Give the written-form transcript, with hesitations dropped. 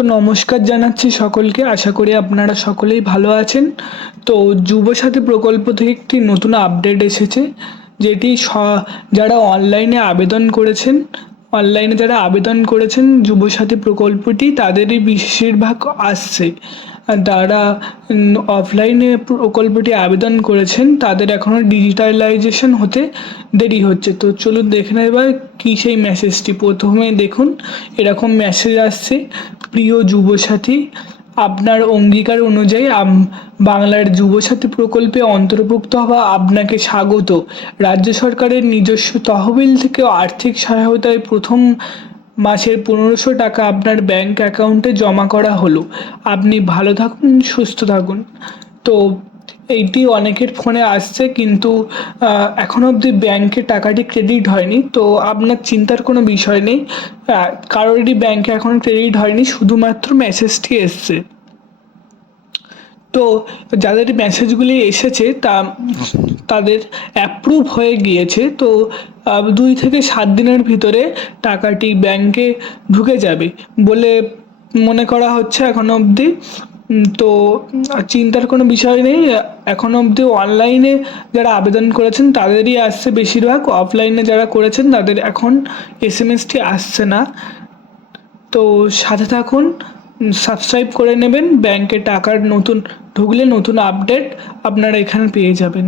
তো নমস্কার জানাচ্ছি সকলকে। আশা করি আপনারা সকলেই ভালো আছেন। তো যুবসাথী প্রকল্প থেকে একটি নতুন আপডেট এসেছে, যেটি যারা অনলাইনে যারা আবেদন করেছেন যুবসাথী প্রকল্পটি তাদেরই বেশিরভাগ আসছে। আর যারা অফলাইনে প্রকল্পটি আবেদন করেছেন তাদের এখনও ডিজিটালাইজেশন হতে দেরি হচ্ছে। তো চলুন দেখে নেওয়া কী সেই মেসেজটি। প্রথমে দেখুন, এরকম মেসেজ আসছে: প্রিয় যুবসাথী, আপনার অঙ্গীকার অনুযায়ী বাংলার যুবসাথী প্রকল্পে অন্তর্ভুক্ত হওয়া আপনাকে স্বাগত। রাজ্য সরকারের নিজস্ব তহবিল থেকে আর্থিক সহায়তায় প্রথম মাসের 1500 টাকা আপনার ব্যাংক অ্যাকাউন্টে জমা করা হলো। আপনি ভালো থাকুন, সুস্থ থাকুন। তো এইটি অনেকের ফোনে আসছে, কিন্তু এখনো অবধি ব্যাংকে টাকাটি ক্রেডিট হয়নি। তো আপনার চিন্তার কোনো বিষয় নেই, কারোরই ব্যাংকে এখনো ক্রেডিট হয়নি, শুধুমাত্র মেসেজটি এসছে। তো যাদের মেসেজগুলি এসেছে তাদের অ্যাপ্রুভ হয়ে গিয়েছে। তো 2 থেকে 7 দিনের ভিতরে টাকাটি ব্যাংকে ঢুকে যাবে বলে মনে করা হচ্ছে এখনো অবধি। তো চিন্তার কোনো বিষয় নেই। এখনো অবধি অনলাইনে যারা আবেদন করেছেন তাদেরই আসছে বেশিরভাগ, অফলাইনে যারা করেছেন তাদের এখন এসএমএসটি আসছে না। তো সাথে থাকুন, সাবস্ক্রাইব করে নেবেন। ব্যাংকে টাকার ঢুকলে নতুন আপডেট আপনারা এখানে পেয়ে যাবেন।